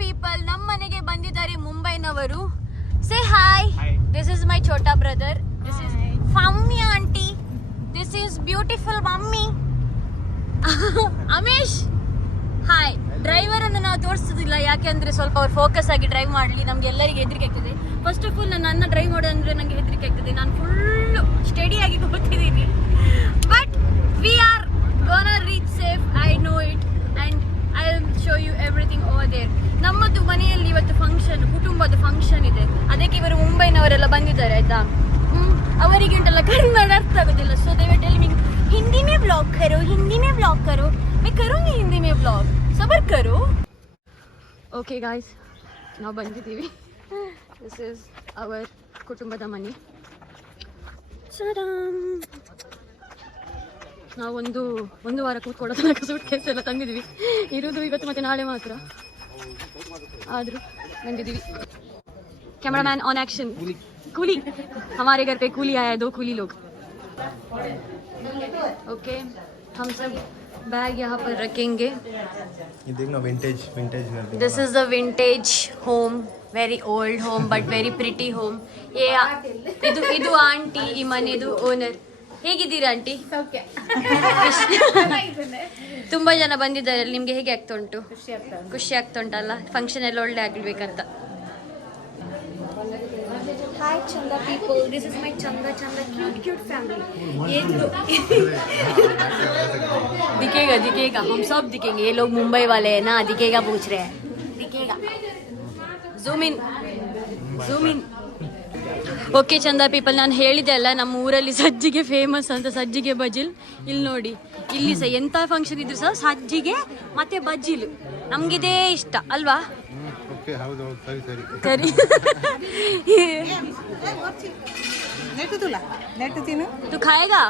People ನಮ್ಮ ಮನೆಗೆ ಬಂದಿದ್ದಾರೆ ಮುಂಬೈನವರು. Say hi. This is my ಛೋಟಾ ಬ್ರದರ್. ದಿಸ್ ಇಸ್ ಫಮ್ಮಿ aunty. This is beautiful mummy. Amesh hi. Driver ಅನ್ನು ನಾವು ತೋರಿಸೋದಿಲ್ಲ, ಯಾಕೆಂದ್ರೆ ಸ್ವಲ್ಪ ಅವ್ರು ಫೋಕಸ್ ಆಗಿ ಡ್ರೈವ್ ಮಾಡಲಿ. ನಮ್ಗೆ ಎಲ್ಲರಿಗೆ ಹೆದರಿಕೆ ಆಗ್ತದೆ. ಫಸ್ಟ್ ಆಫ್ ಆಲ್ ನನ್ನ ಡ್ರೈವ್ ಮಾಡೋದಂದ್ರೆ ನನಗೆ ಹೆದರಿಕೆ ಆಗ್ತದೆ. ನಾನು ಫುಲ್ ಸ್ಟಡಿ ಆಗಿ ಹೋಗ್ತಿದ್ದೀನಿ. But we are gonna reach safe. I know it and I will show you everything over there. ನಮ್ಮದು ಮನೆಯಲ್ಲಿ ಇವತ್ತು ಫಂಕ್ಷನ್, ಕುಟುಂಬದ ಫಂಕ್ಷನ್ ಇದೆ. ಅದಕ್ಕೆ ಇವರು ಮುಂಬೈನವರೆಲ್ಲ ಬಂದಿದ್ದಾರೆ ಆಯ್ತಾ. ಅವರಿಗೆ ಉಂಟಲ್ಲ ಕನ್ನಡ ಅರ್ಥ ಆಗೋದಿಲ್ಲ. So they will tell me Hindi ಮೇ ಬ್ಲಾಗ್ ಕರೋ, ಹಿಂದಿ ಮೇ ಬ್ಲಾಗ್ ಕರೋ. मैं करूँगी हिंदी में ब्लॉग, सबर करो. ओके गाइस, ನಾವು ಬಂದಿದ್ದೀವಿ. ದಿಸ್ ಇಸ್ ಅವರ್ ಕುಟುಂಬದ ಮನೆ. ನಾವು ಒಂದು ವಾರ ಕೂತ್ಕೊಳ್ಳೋ ತನಕ ಸೂಟ್ ಕೇಸ್ ಎಲ್ಲ ತಂದಿದ್ದೀವಿ. ಇರೋದು ಇವತ್ತು ಮತ್ತೆ ನಾಳೆ ಮಾತ್ರ, ಆದರೂ ಬಂದಿದ್ದೀವಿ. Cameraman on action. कूली हमारे घर पे कूली आया है, 2 कूली लोग. ओके हम सब बैग यहाँ पर रखेंगे. ये देखना vintage this is the vintage home. Very old home but very pretty home. ये ಇದು ಆಂಟಿ, ಈ ಮನೆದು ಓನರ್. ಹೇಗಿದ್ದೀರಾ ಆಂಟಿ? ತುಂಬಾ ಜನ ಬಂದಿದ್ದಾರೆ. ನಿಮ್ಗೆ ಹೇಗೆ ಆಗ್ತಾ ಉಂಟು? ಖುಷಿ ಆಗ್ತಾ ಉಂಟಲ್ಲ? ಫಂಕ್ಷನ್ ಎಲ್ಲ ಒಳ್ಳೆ ಆಗ್ಬೇಕಂತ. Hi Chanda people, this is my Chanda cute family. ये तो दिखेगा हम सब दिखेंगे. ये लोग मुंबई वाले हैं ना, दिखेगा पूछ रहे हैं. दिखेगा. Zoom in. ಓಕೆ ಚಂದ ಪೀಪಲ್, ನಾನು ಹೇಳಿದೆ ಅಲ್ಲ ನಮ್ಮ ಊರಲ್ಲಿ ಸಜ್ಜಿಗೆ ಫೇಮಸ್ ಅಂತ. ಸಜ್ಜಿಗೆ ಬಜಿಲ್ ಇಲ್ಲಿ ನೋಡಿ. ಇಲ್ಲಿ ಸಹ ಎಂಥ ಫಂಕ್ಷನ್ ಇದ್ರು ಸಹ ಸಜ್ಜಿಗೆ ಮತ್ತೆ ಬಜಿಲ್ ನಮಗಿದೇ ಇಷ್ಟ ಅಲ್ವಾ? ಸರಿ. तू खाएगा?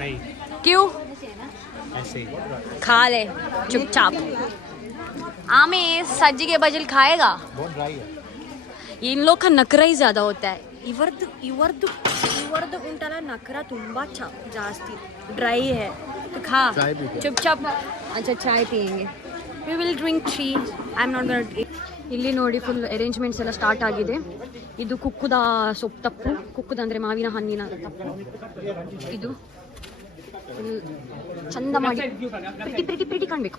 नहीं. क्यों? ऐसे ही खा ले चुपचाप. आमे सज्जिगे बजिल खाएगा? बहुत ड्राई है. इन लोग का नखरा ही ज्यादा होता है. इवर्द उंटला नखरा ತುಂಬಾ ಜಾಸ್ತಿ. ड्राई है तो खा चुपचाप. अच्छा चाय पियेंगे. We will drink tea. I'm not gonna eat. ಇಲ್ಲಿ ನೋಡಿ ಫುಲ್ ಅರೇಂಜ್ಮೆಂಟ್ಸ್ ಎಲ್ಲ ಸ್ಟಾರ್ಟ್ ಆಗಿದೆ. ಇದು ಕುಕ್ಕುದ ಸೊಪ್ಪು ತಪ್ಪು. ಕುಕ್ಕುದ ಅಂದರೆ ಮಾವಿನ ಹಣ್ಣಿನ ತಪ್ಪು. ಇದು ಚಂದ ಮಾಡಿ ಪ್ರಿಟಿ ಕಾಣಬೇಕು.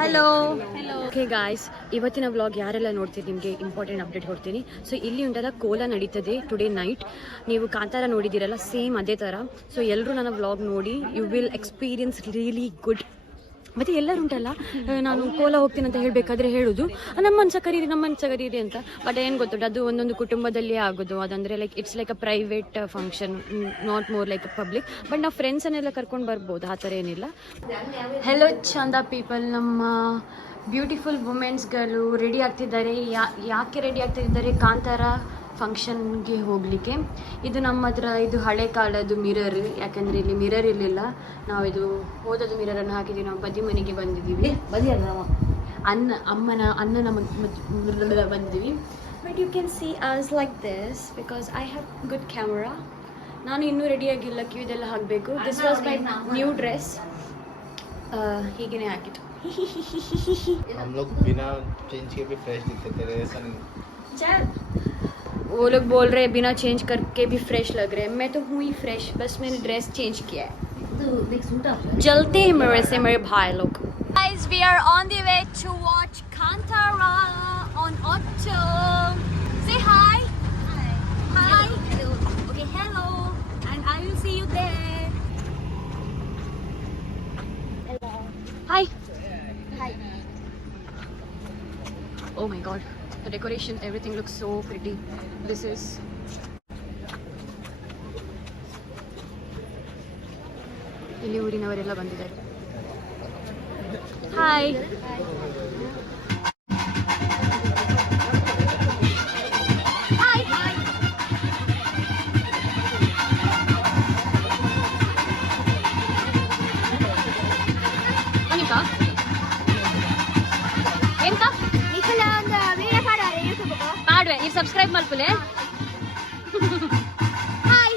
ಹಲೋ. ಓಕೆ ಗಾಯ್ಸ್, ಇವತ್ತಿನ ವ್ಲಾಗ್ ಯಾರೆಲ್ಲ ನೋಡ್ತೀರಿ ನಿಮಗೆ ಇಂಪಾರ್ಟೆಂಟ್ ಅಪ್ಡೇಟ್ ಕೊಡ್ತೀನಿ. ಸೊ ಇಲ್ಲಿ ಉಂಟಲ್ಲ ಕೋಲ ನಡೀತದೆ ಟುಡೇ ನೈಟ್. ನೀವು ಕಾಂತಾರ ನೋಡಿದ್ದೀರಲ್ಲ, ಸೇಮ್ ಅದೇ ಥರ. ಸೊ ಎಲ್ಲರೂ ನನ್ನ ವ್ಲಾಗ್ ನೋಡಿ, you will experience really good. ಮತ್ತು ಎಲ್ಲರೂ ಉಂಟಲ್ಲ, ನಾನು ಕೋಲ ಹೋಗ್ತೀನಿ ಅಂತ ಹೇಳಬೇಕಾದ್ರೆ ಹೇಳೋದು ನಮ್ಮ ಮನ್ಸ ಕರೀರಿ ಅಂತ. ಬಟ್ ಏನು ಗೊತ್ತುಂಟು, ಅದು ಒಂದೊಂದು ಕುಟುಂಬದಲ್ಲೇ ಆಗೋದು. ಅದಂದರೆ like it's like a private function, not more like a public. But ನಾವು ಫ್ರೆಂಡ್ಸನ್ನೆಲ್ಲ ಕರ್ಕೊಂಡು ಬರ್ಬೋದು, ಆ ಥರ ಏನಿಲ್ಲ. ಹೆಲೋ ಚಂದ ಪೀಪಲ್, ನಮ್ಮ ಬ್ಯೂಟಿಫುಲ್ ವುಮೆನ್ಸ್ಗಳು ರೆಡಿ ಆಗ್ತಿದ್ದಾರೆ. ಯಾಕೆ ರೆಡಿ ಆಗ್ತಿದ್ದಾರೆ? ಕಾಂತಾರ ಫಂಕ್ಷನ್ಗೆ ಹೋಗಲಿಕ್ಕೆ. ಇದು ನಮ್ಮ ಹತ್ರ ಇದು ಹಳೆ ಕಾಲದ್ದು ಮಿರರ್, ಯಾಕಂದರೆ ಇಲ್ಲಿ ಮಿರರ್ ಇರಲಿಲ್ಲ. ನಾವಿದು ಹೋದದ್ದು ಮಿರರನ್ನು ಹಾಕಿದ್ದೀವಿ. ನಾವು ಬದಿ ಮನೆಗೆ ಬಂದಿದ್ದೀವಿ. ಅಣ್ಣನ ಬಂದಿದ್ದೀವಿ. But you can see us like this because I have good camera. ನಾನು ಇನ್ನೂ ರೆಡಿಯಾಗಿಲ್ಲ, ಕಿವಿದೆಲ್ಲ ಹಾಕಬೇಕು. This was my new dress. ಹೀಗೇ ಹಾಕಿತ್ತು. हम लोग बिना चेंज किए भी फ्रेश दिखते थे, ऐसा नहीं. चल, वो लोग बोल रहे हैं बिना चेंज करके भी फ्रेश लग रहे हैं. मैं तो हूँ ही फ्रेश, बस मैंने ड्रेस चेंज किया है. जलते हैं मेरे से मेरे भाई लोग. Guys, we are on the way to watch Kantara on Otto. Say hi. Hi. Hello. Okay, hello. And I will see you there. Hello. Hi. Hi. Oh my god. The decoration, everything looks so pretty. This is ಇಲ್ಲಿ ಊರಿನವರೆಲ್ಲ ಬಂದಿದ್ದಾರೆ. Hi. ಮಾಡುವೆ, ನೀವು subscribe ಮಾಡ್ಕೊಳ್ಳಿ. Hi.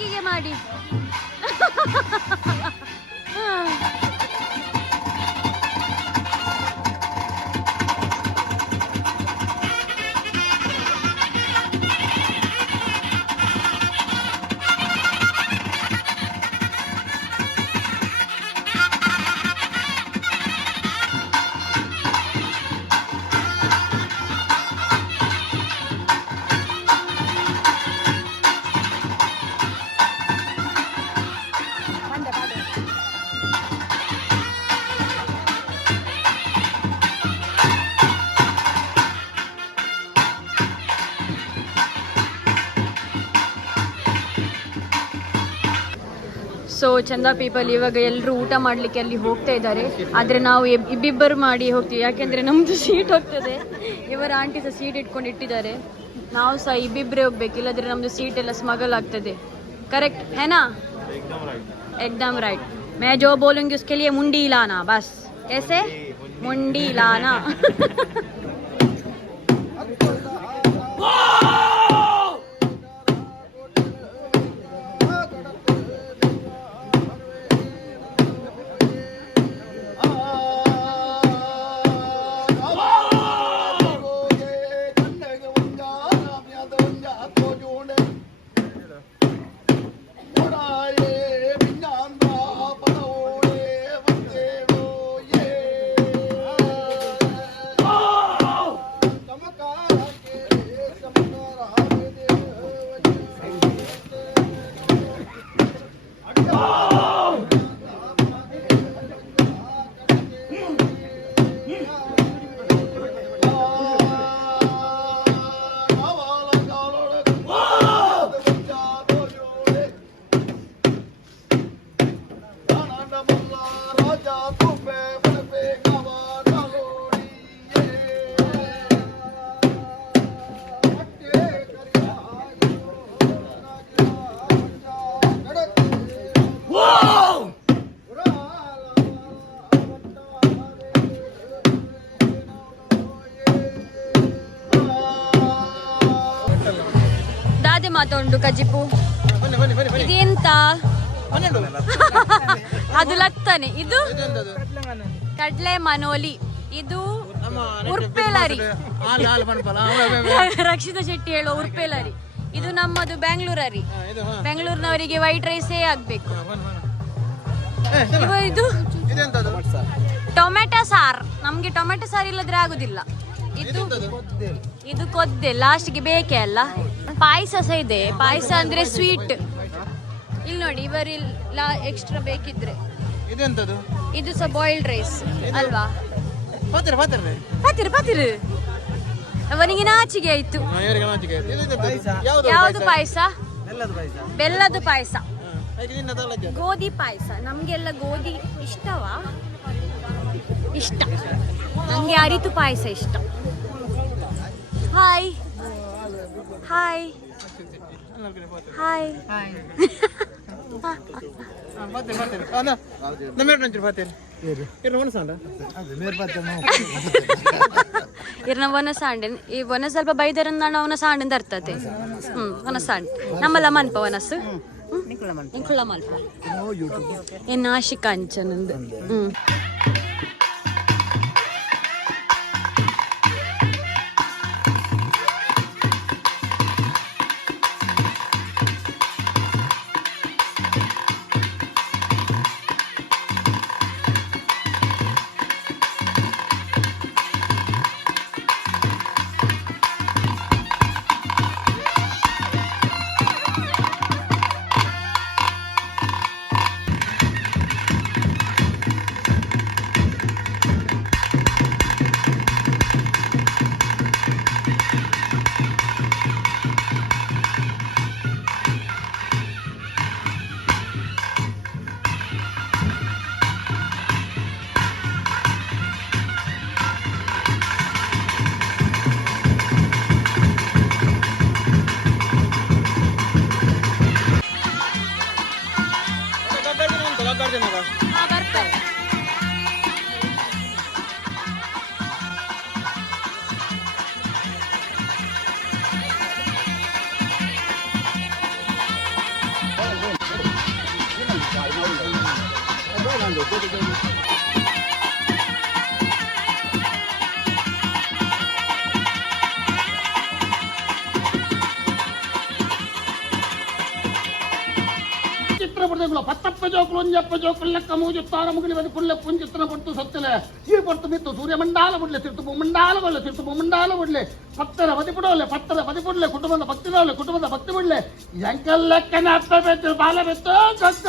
ಹೀಗೆ ಮಾಡಿ. So ಚಂದ people ಇವಾಗ ಎಲ್ಲರೂ ಊಟ ಮಾಡಲಿಕ್ಕೆ ಅಲ್ಲಿ ಹೋಗ್ತಾ ಇದ್ದಾರೆ. ಆದರೆ ನಾವು ಇಬ್ಬಿಬ್ಬರು ಮಾಡಿ ಹೋಗ್ತೀವಿ, ಯಾಕೆಂದರೆ ನಮ್ಮದು ಸೀಟ್ ಹೋಗ್ತದೆ. ಇವರ ಆಂಟಿ ಸಹ ಸೀಟ್ ಇಟ್ಕೊಂಡು ಇಟ್ಟಿದ್ದಾರೆ. ನಾವು ಸಹ ಇಬ್ಬಿಬ್ಬರೇ ಹೋಗ್ಬೇಕು, ಇಲ್ಲದ್ರೆ ನಮ್ಮದು ಸೀಟ್ ಎಲ್ಲ ಸ್ಮಗಲ್ ಆಗ್ತದೆ. ಕರೆಕ್ಟ್ ಹೇನಾ? एकदम राइट. मैं जो बोलूँगी उसके लिए मुंडी लाना, बस ऐसे मुंडी लाना. ಮಾತಾಡು ಕಜಿಪು ಇದೆಂತ ಅದು ಲತ್ತಾನೆ. ಇದು ಕಡ್ಲೆ ಮನೋಲಿ, ಇದು ಉರ್ಪೇಲರಿ. ರಕ್ಷಿತಾ ಶೆಟ್ಟಿ ಹೇಳೋ ಉರ್ಪೇಲರಿ. ಇದು ನಮ್ಮದು ಬೆಂಗಳೂರರಿ. ಬೆಂಗಳೂರಿನವರಿಗೆ ವೈಟ್ ರೈಸೇ ಆಗ್ಬೇಕು. ಇದು ಟೊಮೆಟೊ ಸಾರ್. ನಮ್ಗೆ ಟೊಮೆಟೊ ಸಾರ್ ಇಲ್ಲದ್ರೆ ಆಗುದಿಲ್ಲ. ಇದು ಕೊದ್ದೆ ಲಾಸ್ಟ್ಗೆ ಬೇಕೇ ಅಲ್ಲ. ಪಾಯಸ ಸಹ ಇದೆ. ಪಾಯಸ ಅಂದ್ರೆ ಸ್ವೀಟ್. ಇಲ್ಲಿ ನೋಡಿ, ಇವರಿಲ್ಲ ಎಕ್ಸ್ಟ್ರಾ ಬೇಕಿದ್ರೆ. ಇದು ಸಹ ಬಾಯ್ಲ್ಡ್ ರೈಸ್ ಅಲ್ವಾ? ಪಾತಿರು ಅವನಿಗೆ ನಾಚಿಗೆ ಆಯ್ತು. ಯಾವುದು ಪಾಯಸ? ಬೆಲ್ಲದ ಪಾಯಸ, ಗೋಧಿ ಪಾಯಸ. ನಮ್ಗೆಲ್ಲ ಗೋಧಿ ಇಷ್ಟವಾ? ಇಷ್ಟ. ನಂಗೆ ಅರಿತು ಪಾಯಸ ಇಷ್ಟ. Hi hi hi. ಇರ್ನ ವನಸಾಂಡೆ ಈ ವನ ಸ್ವಲ್ಪ ಬೈದರನ್ನ ಅವನ ಸಾಂಡೆ ತರ್ತತೆ. ವನಸಾಂಡೆ ನಮ್ಮಲ್ಲ ಮನ್ಪ ವನಸ್ ಇಂಕುಳ ಮಲ್ಪ ನಾಶಿಕ ಅಂಚನಂದು. చిత్రపటంలో పత్తప్ప జోకులు చెప్ప జోకులు లెక్క మూజుతార ముగిలి వెది పుల్ల పుంజిత్ర పడుతూ సత్తలే ఈ పడుతు మిత్తు సూర్యమండాల ಬುಡ್ಲೆ ತಿರ್ತು ಭೂಮಂಡಾಲ ಬಡ್ಲೆ ತಿರ್ತು ಭೂಮಂಡಾಲ ಬಡ್ಲೆ ಪತ್ತರ ಬದಿಪುಡೋಲೆ ಪತ್ತರ ಬದಿಪುಡ್ಲೆ ಕುಟುಂಬದ ಭಕ್ತಿರೋಲೆ ಕುಟುಂಬದ ಭಕ್ತಿ ಬಿಡ್ಲೆ ಎಂಕಲ್ ಲೆಕ್ಕನ ಅಪ್ಪ ಬೆತ್ತು ಬಾಲ ಬೆತ್ತು ಸತ್ತ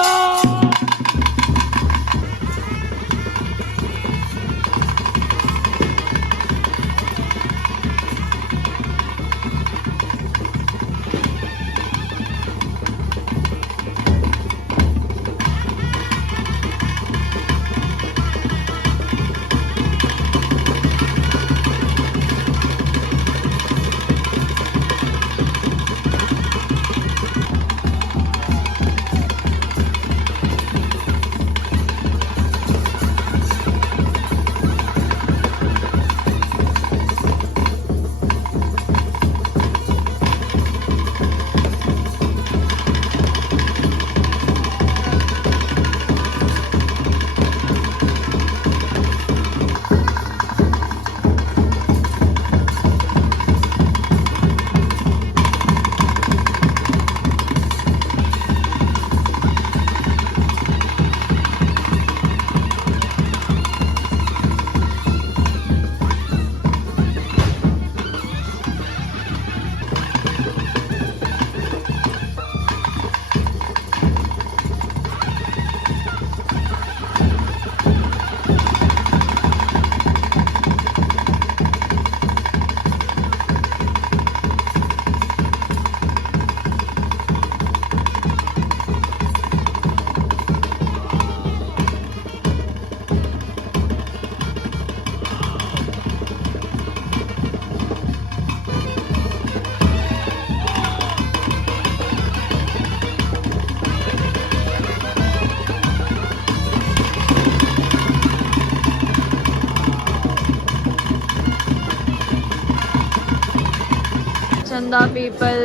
ಚಂದ ಪೀಪಲ್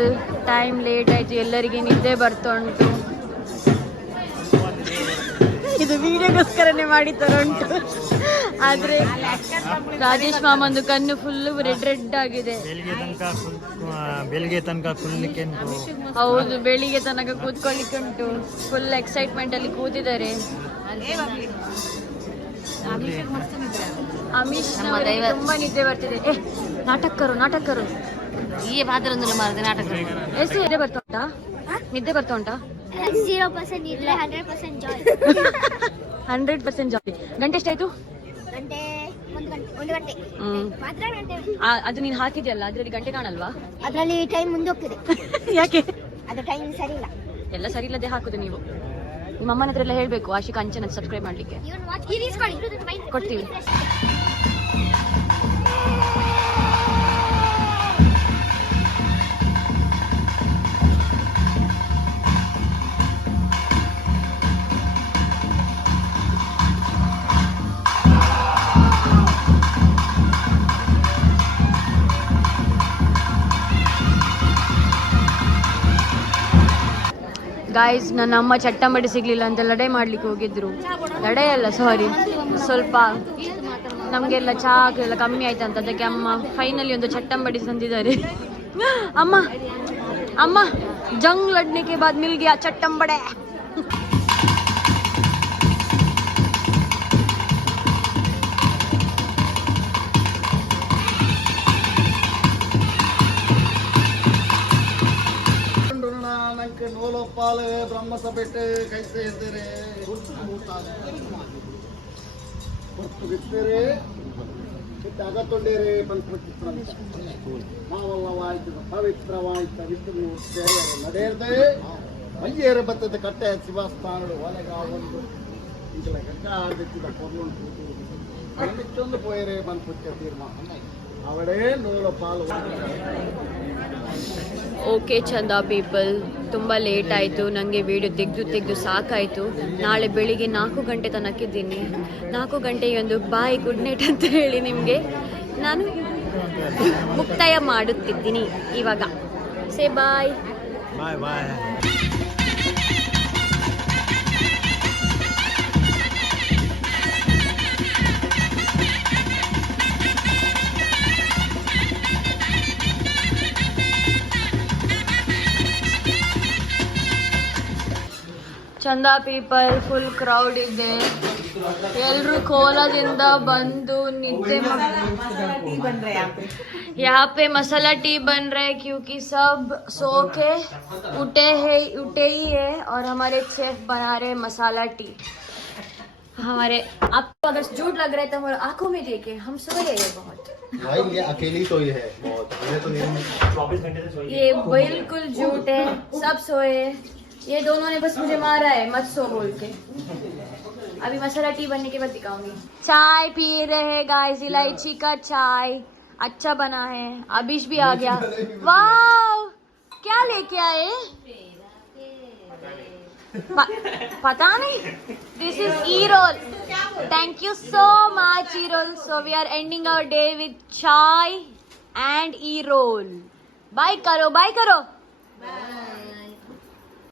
ಟೈಮ್ ಲೇಟ್ ಆಯ್ತು, ಎಲ್ಲರಿಗೆ ನಿದ್ದೆ ಬರ್ತಾ ಉಂಟು. ಇದು ವಿಡಿಯೋಗೋಸ್ಕರನೇ ಮಾಡಿ ತರುಂಟು, ಆದ್ರೆ ರಾಜೇಶ್ ಮಾಮಂದು ಕಣ್ಣು ಫುಲ್ ರೆಡ್ ಆಗಿದೆ. ಬೆಳಿಗ್ಗೆ ತನಕ ಕುಳ್ಳಿಕ್ಕೆ ಹೌದು, ಬೆಳಿಗ್ಗೆ ತನಕ ಕೂತ್ಕೊಳ್ಳಿಕ್ಕೆ ಉಂಟು. ಫುಲ್ ಎಕ್ಸೈಟ್ಮೆಂಟ್ ಅಲ್ಲಿ ಕೂತಿದ್ದಾರೆ. ಅಮಿಶ್ ತುಂಬಾ ನಿದ್ದೆ ಬರ್ತಿದೆ. ನಾಟಕರು ಈ ಮಾತ್ರ ಮಾರದೆ ನಾಟಕ ಎಷ್ಟು ನಿದ್ದೆ ಬರ್ತಾ ಉಂಟಾ? ನಿದ್ದೆ ಬರ್ತಾ ಉಂಟಾ? 0% ನಿದ್ರೆ, 100% ಜಾಯ್. 100% ಜಾಲಿ. ಗಂಟೆ ಎಷ್ಟಾಯ್ತು? ಗಂಟೆ 1 ಗಂಟೆ ಮಾತ್ರ. ಗಂಟೆ ಅದು ನೀನು ಹಾಕಿದ್ಯಲ್ಲ, ಅದ್ರಲ್ಲಿ ಗಂಟೆ ಕಾಣಲ್ವಾ? ಅದರಲ್ಲಿ ಟೈಮ್ ಮುಂದೆ ಹೋಗ್ತದೆ. ಯಾಕೆ? ಅದು ಟೈಮ್ ಸರಿ ಇಲ್ಲ. ಎಲ್ಲ ಸರಿ ಇಲ್ಲದೆ ಹಾಕುದು ನೀವು. ನಿಮ್ಮ ಅಮ್ಮನ ಹತ್ರ ಎಲ್ಲ ಹೇಳ್ಬೇಕು ಆಶಿಕಾ ಅಂಚನ ಸಬ್ಸ್ಕ್ರೈಬ್ ಮಾಡ್ಲಿಕ್ಕೆ. ಕೊಡ್ತೀವಿ. ಗಾಯ್ಸ್, ನನ್ನ ಅಮ್ಮ ಚಟ್ಟಂಬಡಿ ಸಿಗ್ಲಿಲ್ಲ ಅಂತ ಲಡೆ ಮಾಡ್ಲಿಕ್ಕೆ ಹೋಗಿದ್ರು. ಲಡೆ ಅಲ್ಲ, ಸಾರಿ, ಸ್ವಲ್ಪ ನಮಗೆಲ್ಲ ಚಾಕ್ ಎಲ್ಲ ಕಮ್ಮಿ ಆಯ್ತಂತ, ಅದಕ್ಕೆ ಅಮ್ಮ ಫೈನಲಿ ಒಂದು ಚಟ್ಟಂಬಡಿ ತಂದಿದ್ದಾರೆ. ಅಮ್ಮ ಜಂಗ್ ಲಡ್ನಿಕೆ ಬಾದ್ ಮಿಲ್ ಗಯಾ ಚಟ್ಟಂಬಡೆ. ನೋಲೋಪಾಲ ಬ್ರಹ್ಮಸಭೆಟ್ಟು ಕೈಸೆ ಇದ್ದಾರೆ ಬಿತ್ತೇರೆ ಅಗತ್ತೊಂಡೇರೆ ಪಂಚಚಿತ್ರ ಮಾವಲ್ಲವಾಯ್ತು ಪವಿತ್ರವಾಯ್ತು ವಿಷ್ಣು ನಡೆಯದೆ ಮೈಯೇರ ಬತ್ತದ ಕಟ್ಟೆ ಶಿವಸ್ಥಾನಗಳು ಒಲೆಗ ಒಂದು ಇಂಕಲ ಗಂಗಾರ್ದಿದ್ದ ಪೊರ್ಲುಂಟು ಪೋಯರೆ ಪಂಚ ತೀರ್ಮಾನ ಅವಡೇ ನೋಲೋಪಾಲು. ಓಕೆ ಚಂದ ಪೀಪಲ್, ತುಂಬ ಲೇಟ್ ಆಯಿತು. ನನಗೆ ವಿಡಿಯೋ ತೆಗೆದು ಸಾಕಾಯಿತು. ನಾಳೆ ಬೆಳಿಗ್ಗೆ 4 ಗಂಟೆ ತನಕಿದ್ದೀನಿ. 4 ಗಂಟೆಗೆ ಒಂದು ಬಾಯ್ ಗುಡ್ ನೈಟ್ ಅಂತ ಹೇಳಿ ನಿಮಗೆ ನಾನು ಮುಕ್ತಾಯ ಮಾಡುತ್ತಿದ್ದೀನಿ ಇವಾಗ. ಸೇ ಬಾಯ್. ಬಾಯ್. ಚಂದಾ ಪೀಪಲ್ ಫುಲ್ ಕ್ರೌಡ್ ಇದೆ. ಎಲ್ರು ಕೋಲದಿಂದ ಬಂದು ನಿದ್ದೆ यहाँ पे मसाला टी बन रहा है क्योंकि सब सो के उठे ही है और हमारे शेफ बना रहे मसाला टी. हमारे आपको अगर झूठ लग रहा है तो हमारे आंखों में देखे हम सोए हैं बहुत. भाई ये अकेली सोई है बहुत, मुझे तो नींद 24 घंटे से सोई. ये बिल्कुल झूठ है, सब सोए हैं. ये दोनों ने बस मुझे मारा है मत सो बोल के. अभी मसाला टी बनने के बाद दिखाऊंगी. चाय पी रहे हैं गाइस, इलायची का चाय अच्छा बना है. अभिष भी आ गया. वाह क्या लेके आए पता नहीं. This is e roll. Thank you so much e roll. So we are ending our day with chai and e roll. Bye करो